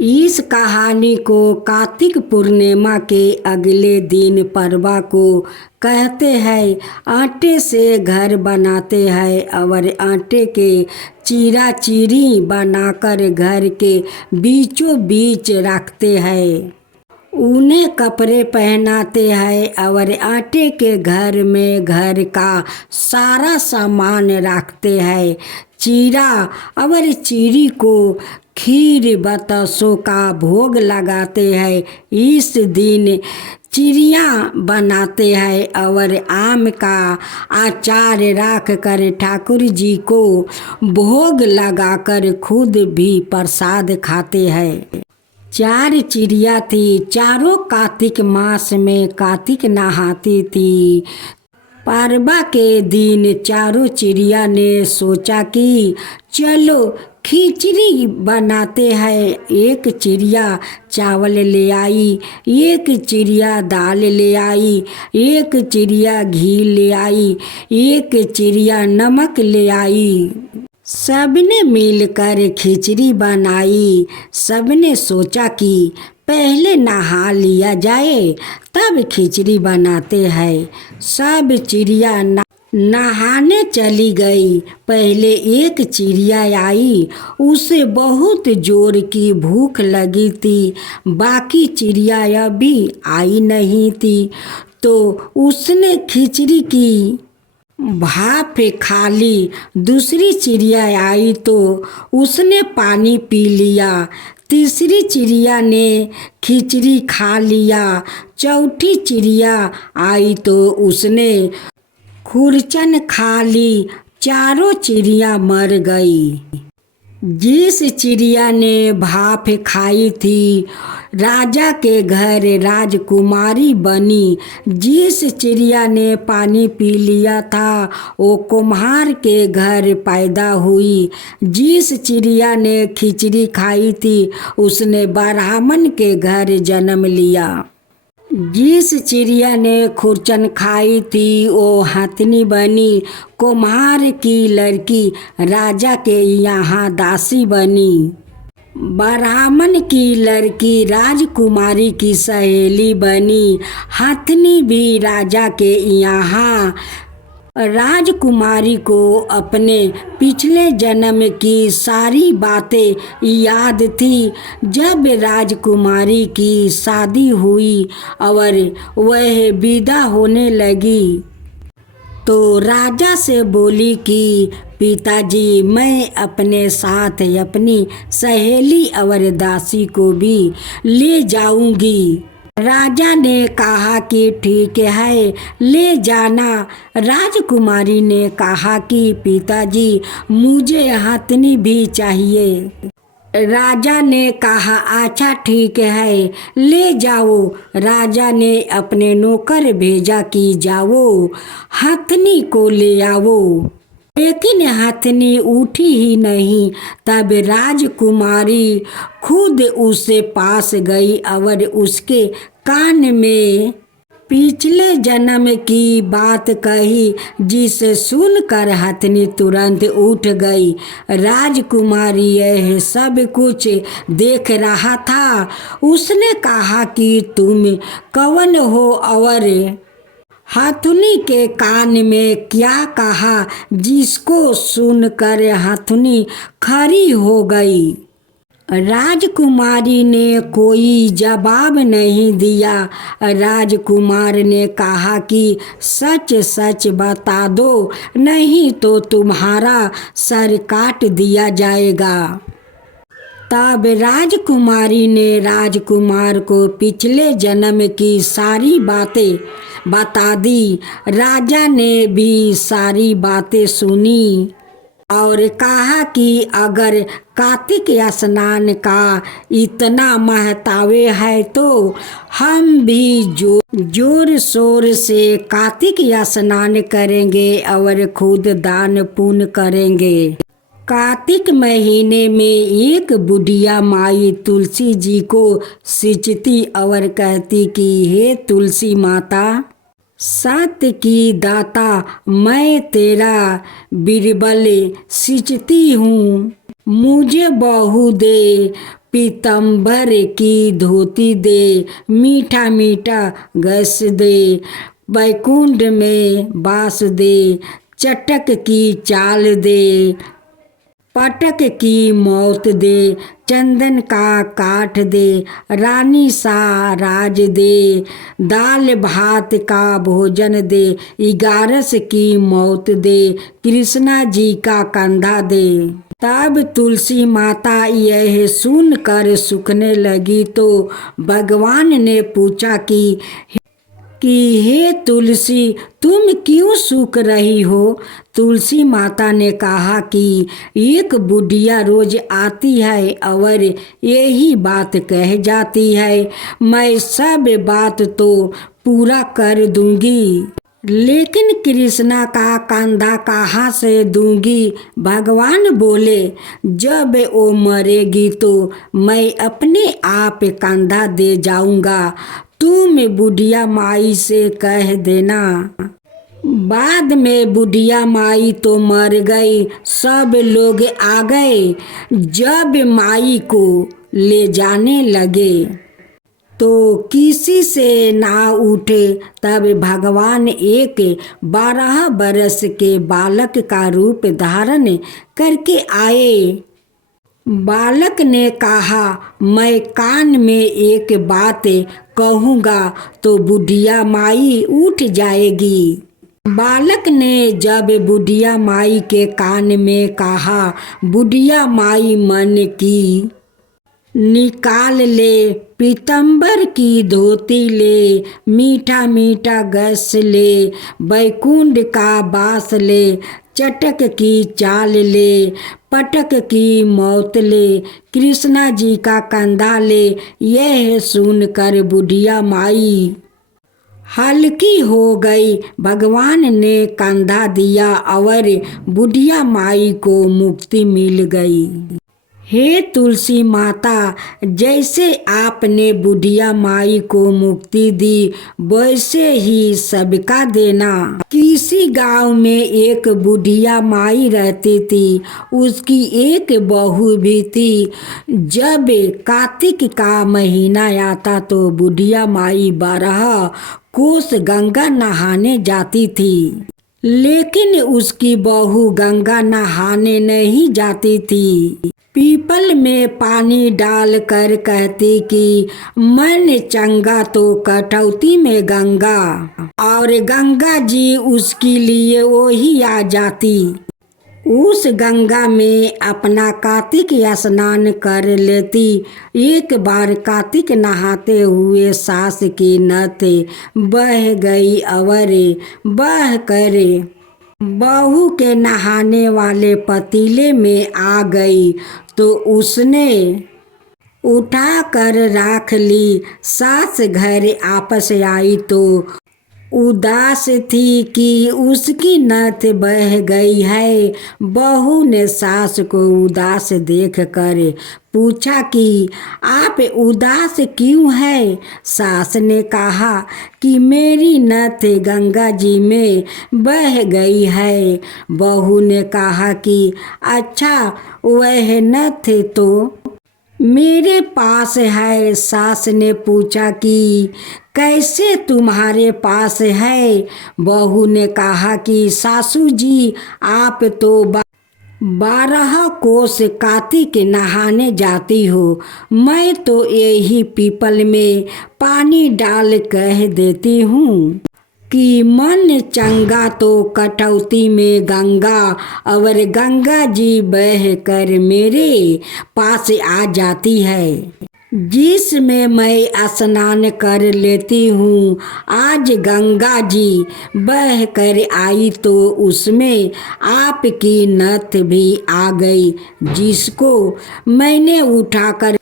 इस कहानी को कार्तिक पूर्णिमा के अगले दिन परवा को कहते हैं। आटे से घर बनाते हैं और आटे के चीरा चीरी बनाकर घर के बीचों बीच रखते हैं। उन्हें कपड़े पहनाते हैं और आटे के घर में घर का सारा सामान रखते हैं। चीरा और चीरी को खीर बतासों का भोग लगाते हैं। इस दिन चिड़िया बनाते हैं और आम का अचार रख कर ठाकुर जी को भोग लगाकर खुद भी प्रसाद खाते हैं। 4 चिड़िया थी। चारों कार्तिक मास में कार्तिक नहाती थी। परवा के दिन चारों चिड़िया ने सोचा कि चलो खिचड़ी बनाते हैं। एक चिड़िया चावल ले आई, एक चिड़िया दाल ले आई, एक चिड़िया घी ले आई, एक चिड़िया नमक ले आई। सबने मिलकर खिचड़ी बनाई। सबने सोचा कि पहले नहा लिया जाए तब खिचड़ी बनाते हैं। सब चिड़िया नहाने चली गई। पहले एक चिड़िया आई, उसे बहुत जोर की भूख लगी थी। बाकी चिड़िया अभी आई नहीं थी, तो उसने खिचड़ी की भाप खा ली। दूसरी चिड़िया आई तो उसने पानी पी लिया। तीसरी चिड़िया ने खिचड़ी खा लिया। चौथी चिड़िया आई तो उसने खुरचन खा ली। चारों चिड़िया मर गई। जिस चिड़िया ने भाप खाई थी राजा के घर राजकुमारी बनी। जिस चिड़िया ने पानी पी लिया था वो कुम्हार के घर पैदा हुई। जिस चिड़िया ने खिचड़ी खाई थी उसने ब्राह्मण के घर जन्म लिया। जिस चिड़िया ने खुरचन खाई थी वो हथनी बनी। कुम्हार की लड़की राजा के यहाँ दासी बनी। ब्राह्मण की लड़की राजकुमारी की सहेली बनी। हथनी भी राजा के यहाँ राजकुमारी को अपने पिछले जन्म की सारी बातें याद थी। जब राजकुमारी की शादी हुई और वह विदा होने लगी तो राजा से बोली कि पिताजी, मैं अपने साथ अपनी सहेली और दासी को भी ले जाऊंगी। राजा ने कहा कि ठीक है, ले जाना। राजकुमारी ने कहा कि पिताजी, मुझे हथनी भी चाहिए। राजा ने कहा अच्छा ठीक है, ले जाओ। राजा ने अपने नौकर भेजा कि जाओ हथनी को ले आओ। लेकिन हथनी उठी ही नहीं। तब राजकुमारी खुद उसके पास गई और उसके कान में पिछले जन्म की बात कही, जिसे सुनकर हथनी तुरंत उठ गई। राजकुमारी यह सब कुछ देख रहा था। उसने कहा कि तुम कौन हो और हथनी के कान में क्या कहा, जिसको सुनकर हथनी खड़ी हो गई। राजकुमारी ने कोई जवाब नहीं दिया। राजकुमार ने कहा कि सच सच बता दो, नहीं तो तुम्हारा सर काट दिया जाएगा। तब राजकुमारी ने राजकुमार को पिछले जन्म की सारी बातें बता दी। राजा ने भी सारी बातें सुनी और कहा कि अगर कार्तिक स्नान का इतना महत्व है तो हम भी जोर शोर से कार्तिक स्नान करेंगे और खुद दान पुण्य करेंगे। कार्तिक महीने में एक बुढ़िया माई तुलसी जी को सिंचती और कहती कि हे तुलसी माता, सत्य की दाता, मैं तेरा बिरबल सिंचती हूँ। मुझे बहू दे, पीतम्बर की धोती दे, मीठा मीठा गस दे, बैकुंठ में बास दे, चटक की चाल दे, पटक की मौत दे, चंदन का काठ दे, रानी सा राज दे, दाल भात का भोजन दे, 11 की मौत दे, कृष्णा जी का कंधा दे। तब तुलसी माता यह सुनकर सूखने लगी तो भगवान ने पूछा कि हे तुलसी, तुम क्यों सूख रही हो? तुलसी माता ने कहा कि एक बुढ़िया रोज आती है और यही बात कह जाती है, मैं सब बात तो पूरा कर दूंगी, लेकिन कृष्णा का कंधा कहाँ से दूंगी? भगवान बोले, जब वो मरेगी तो मैं अपने आप कंधा दे जाऊंगा, तुम बुढ़िया माई से कह देना। बाद में बुढ़िया माई तो मर गई, सब लोग आ गए। जब माई को ले जाने लगे तो किसी से ना उठे। तब भगवान एक 12 बरस के बालक का रूप धारण करके आए। बालक ने कहा, मैं कान में एक बात कहूँगा तो बुढ़िया माई उठ जाएगी। बालक ने जब बुढ़िया माई के कान में कहा, बुढ़िया माई मन की निकाल ले, पीतम्बर की धोती ले, मीठा मीठा गस ले, बैकुंठ का बास ले, चटक की चाल ले, पटक की मौत ले, कृष्णा जी का कंधा ले। यह सुनकर बुढ़िया माई हल्की हो गई। भगवान ने कंधा दिया और बुढ़िया माई को मुक्ति मिल गई। हे तुलसी माता, जैसे आपने बुढ़िया माई को मुक्ति दी वैसे ही सबका देना। किसी गांव में एक बुढ़िया माई रहती थी, उसकी एक बहू भी थी। जब कार्तिक का महीना आता तो बुढ़िया माई 12 कोस गंगा नहाने जाती थी, लेकिन उसकी बहू गंगा नहाने नहीं जाती थी। पीपल में पानी डालकर कहती कि मन चंगा तो कटौती में गंगा, और गंगा जी उसके लिए वही आ जाती। उस गंगा में अपना कार्तिक स्नान कर लेती। एक बार कार्तिक नहाते हुए सास की नथ बह गई और बह कर बहू के नहाने वाले पतीले में आ गई तो उसने उठा कर राख ली। सास घर आपस आई तो उदास थी कि उसकी नथ बह गई है। बहू ने सास को उदास देख कर पूछा कि आप उदास क्यों है? सास ने कहा कि मेरी नथ गंगा जी में बह गई है। बहू ने कहा कि अच्छा, वह नथ तो मेरे पास है। सास ने पूछा कि कैसे तुम्हारे पास है? बहू ने कहा कि सासू जी, आप तो 12 कोस कार्तिक नहाने जाती हो, मैं तो यही पीपल में पानी डाल कह देती हूँ कि मन चंगा तो कटौती में गंगा, और गंगा जी बह कर मेरे पास आ जाती है, जिसमें मैं स्नान कर लेती हूँ। आज गंगा जी बह कर आई तो उसमें आपकी नथ भी आ गई, जिसको मैंने उठाकर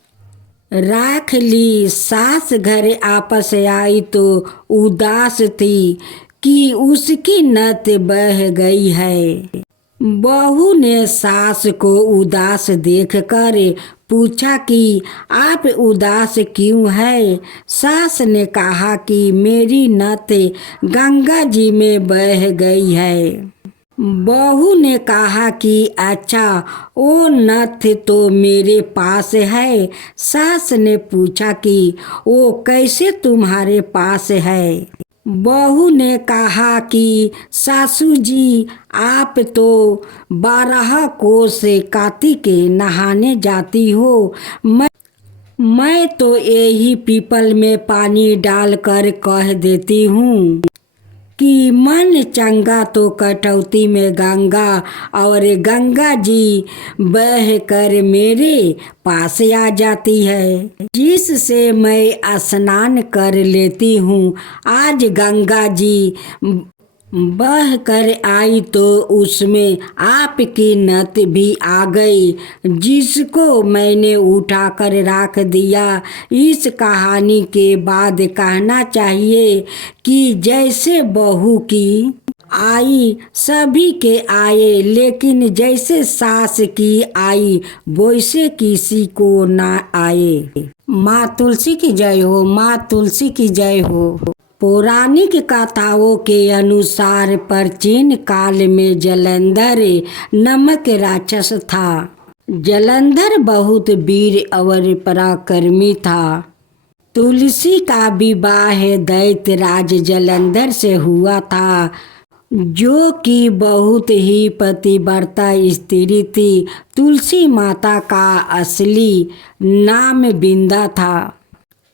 राख ली। सास घर आपस आई तो उदास थी कि उसकी नथ बह गई है। बहू ने सास को उदास देखकर पूछा कि आप उदास क्यों है? सास ने कहा कि मेरी नथ गंगा जी में बह गई है। बहू ने कहा कि अच्छा, वो नथ तो मेरे पास है। सास ने पूछा कि वो कैसे तुम्हारे पास है। बहू ने कहा कि सासू जी, आप तो 12 कोस कार्तिक नहाने जाती हो। मैं तो यही पीपल में पानी डालकर कह देती हूँ कि मन चंगा तो कटौती में गंगा, और गंगा जी बह कर मेरे पास आ जाती है, जिससे मैं स्नान कर लेती हूँ। आज गंगा जी बह कर आई तो उसमें आपकी नथ भी आ गई, जिसको मैंने उठाकर रख दिया। इस कहानी के बाद कहना चाहिए कि जैसे बहू की आई सभी के आए, लेकिन जैसे सास की आई वैसे किसी को ना आए। माँ तुलसी की जय हो, माँ तुलसी की जय हो। पौराणिक कथाओं के अनुसार प्राचीन काल में जलंधर नामक राक्षस था। जलंधर बहुत वीर और पराक्रमी था। तुलसी का विवाह दैत्यराज जलंधर से हुआ था, जो कि बहुत ही पतिव्रता स्त्री थी। तुलसी माता का असली नाम बिंदा था।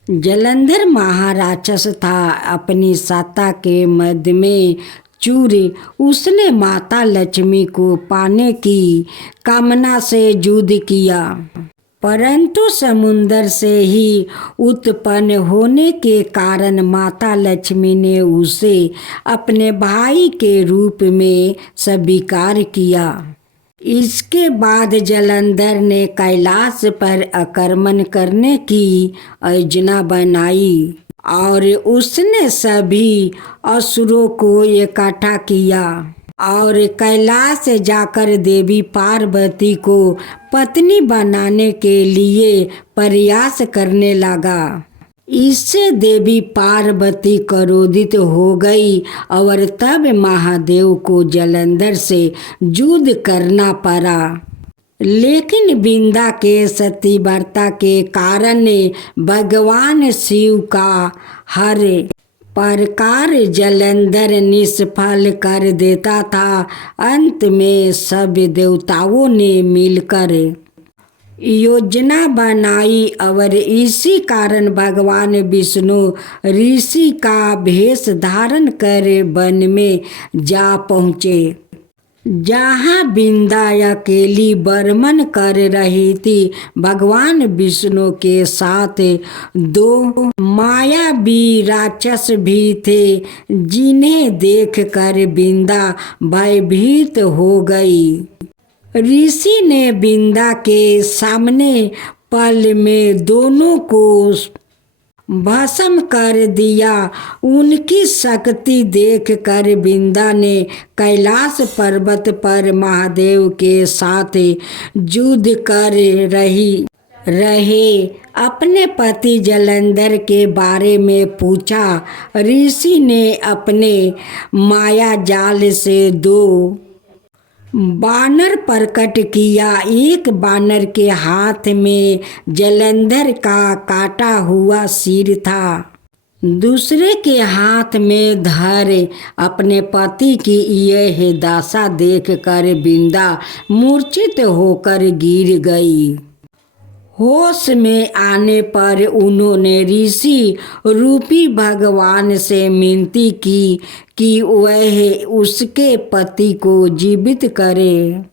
जलंधर महाराक्षस था। अपनी सत्ता के मध्य में चूर उसने माता लक्ष्मी को पाने की कामना से युद्ध किया, परंतु समुद्र से ही उत्पन्न होने के कारण माता लक्ष्मी ने उसे अपने भाई के रूप में स्वीकार किया। इसके बाद जलंधर ने कैलाश पर आक्रमण करने की योजना बनाई और उसने सभी असुरों को इकट्ठा किया और कैलाश जाकर देवी पार्वती को पत्नी बनाने के लिए प्रयास करने लगा। इससे देवी पार्वती क्रोधित हो गई और तब महादेव को जलंधर से युद्ध करना पड़ा। लेकिन बिंदा के सतीव्रता के कारण भगवान शिव का हर प्रकार जलंधर निष्फल कर देता था। अंत में सब देवताओं ने मिलकर योजना बनाई और इसी कारण भगवान विष्णु ऋषि का भेष धारण कर वन में जा पहुँचे, जहाँ बिंदा अकेली बर्मन कर रही थी। भगवान विष्णु के साथ 2 मायावी राक्षस भी थे, जिन्हें देखकर बिंदा भयभीत हो गई। ऋषि ने बिंदा के सामने पल में दोनों को भस्म कर दिया। उनकी शक्ति देखकर बिंदा ने कैलाश पर्वत पर महादेव के साथ युद्ध कर रहे अपने पति जलंधर के बारे में पूछा। ऋषि ने अपने माया जाल से 2 बानर प्रकट किया। एक बानर के हाथ में जलंधर का काटा हुआ सिर था, दूसरे के हाथ में धर। अपने पति की यह दशा देखकर बिंदा मूर्छित होकर गिर गई। होश में आने पर उन्होंने ऋषि रूपी भगवान से विनती की कि वह उसके पति को जीवित करे।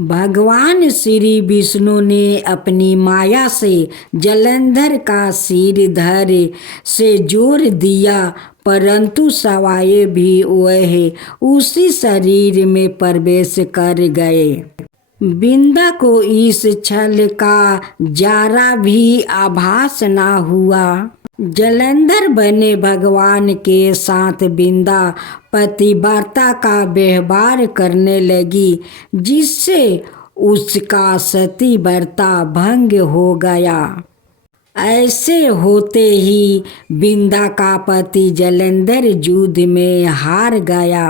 भगवान श्री विष्णु ने अपनी माया से जलंधर का सिर धर से जोड़ दिया, परंतु सवाए भी वह उसी शरीर में प्रवेश कर गए। बिंदा को इस छल का जरा भी आभास न हुआ। जलंधर बने भगवान के साथ बिंदा पतिव्रता का व्यवहार करने लगी, जिससे उसका सतीव्रता भंग हो गया। ऐसे होते ही बिंदा का पति जलंधर युद्ध में हार गया।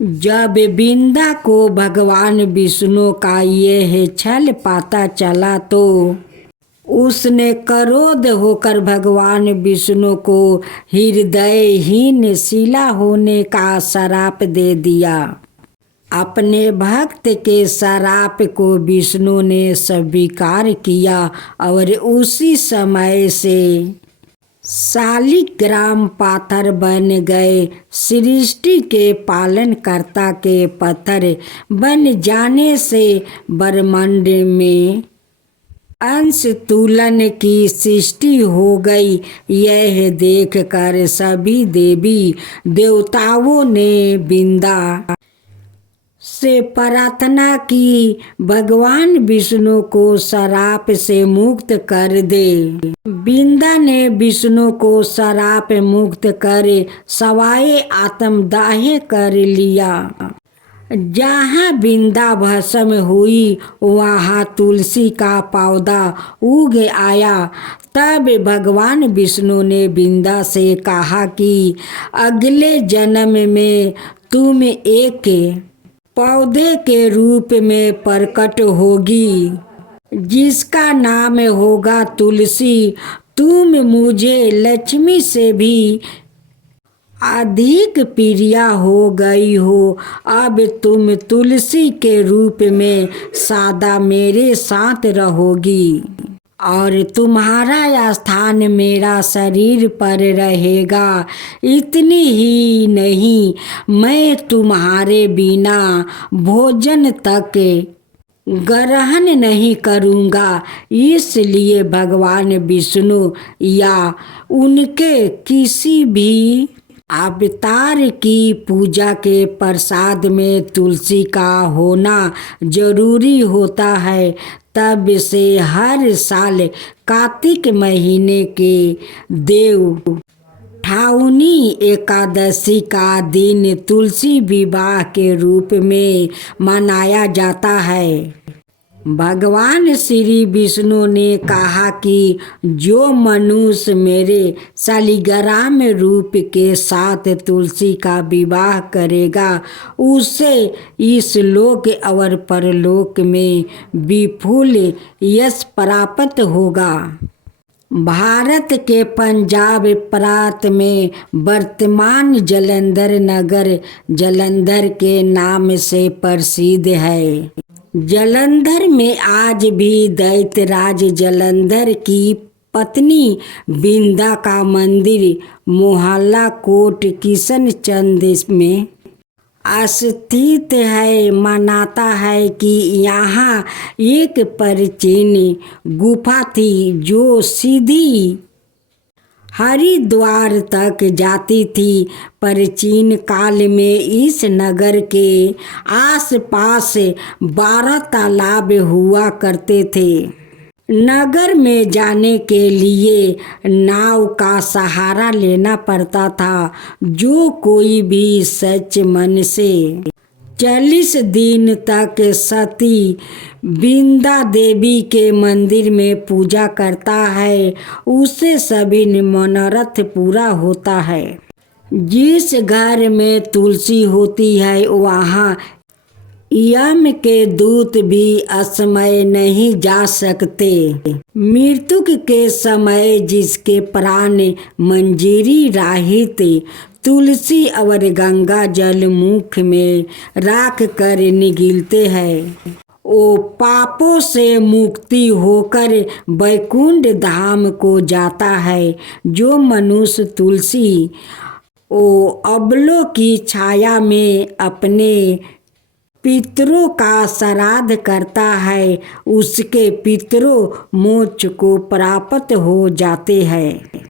जब बिंदा को भगवान विष्णु का यह छल पता चला तो उसने क्रोध होकर भगवान विष्णु को हृदयहीन शिला होने का श्राप दे दिया। अपने भक्त के श्राप को विष्णु ने स्वीकार किया और उसी समय से शालिग्राम पाथर बन गए। सृष्टि के पालनकर्ता के पत्थर बन जाने से ब्रह्मांड में अंश तुलन की सृष्टि हो गई। यह देखकर सभी देवी देवताओं ने बिंदा से प्रार्थना की, भगवान विष्णु को श्राप से मुक्त कर दे। बिंदा ने विष्णु को श्राप मुक्त कर सवाए आत्मदाह कर लिया। जहाँ बिंदा भस्म हुई वहाँ तुलसी का पौधा उग आया। तब भगवान विष्णु ने बिंदा से कहा कि अगले जन्म में तुम एक पौधे के रूप में प्रकट होगी जिसका नाम होगा तुलसी। तुम मुझे लक्ष्मी से भी अधिक प्रिया हो गई हो। अब तुम तुलसी के रूप में सदा मेरे साथ रहोगी और तुम्हारा स्थान मेरा शरीर पर रहेगा। इतनी ही नहीं, मैं तुम्हारे बिना भोजन तक ग्रहण नहीं करूँगा। इसलिए भगवान विष्णु या उनके किसी भी अवतार की पूजा के प्रसाद में तुलसी का होना जरूरी होता है। तब से हर साल कार्तिक महीने के देव ठाउनी एकादशी का दिन तुलसी विवाह के रूप में मनाया जाता है। भगवान श्री विष्णु ने कहा कि जो मनुष्य मेरे शालिग्राम रूप के साथ तुलसी का विवाह करेगा उसे इस लोक और परलोक में विपुल यश प्राप्त होगा। भारत के पंजाब प्रांत में वर्तमान जालंधर नगर जालंधर के नाम से प्रसिद्ध है। जालंधर में आज भी दैत्यराज जालंधर की पत्नी बिंदा का मंदिर मोहल्ला कोट किशनचंद में स्थित है। मानता है कि यहाँ एक प्राचीन गुफा थी जो सीधी हरिद्वार तक जाती थी। प्राचीन काल में इस नगर के आसपास 12 तालाब हुआ करते थे। नगर में जाने के लिए नाव का सहारा लेना पड़ता था। जो कोई भी सच मन से 40 दिन तक सती बिंदा देवी के मंदिर में पूजा करता है उसे सभी मनोरथ पूरा होता है। जिस घर में तुलसी होती है वहाँ यम के दूत भी असमय नहीं जा सकते। मृत्यु के समय जिसके प्राण मंजीरी राहित तुलसी और गंगा जल मुख में राख कर निगलते हैं वो पापों से मुक्ति होकर वैकुंठ धाम को जाता है। जो मनुष्य तुलसी ओ अबलों की छाया में अपने पितरों का श्राद्ध करता है उसके पितरों मोक्ष को प्राप्त हो जाते हैं।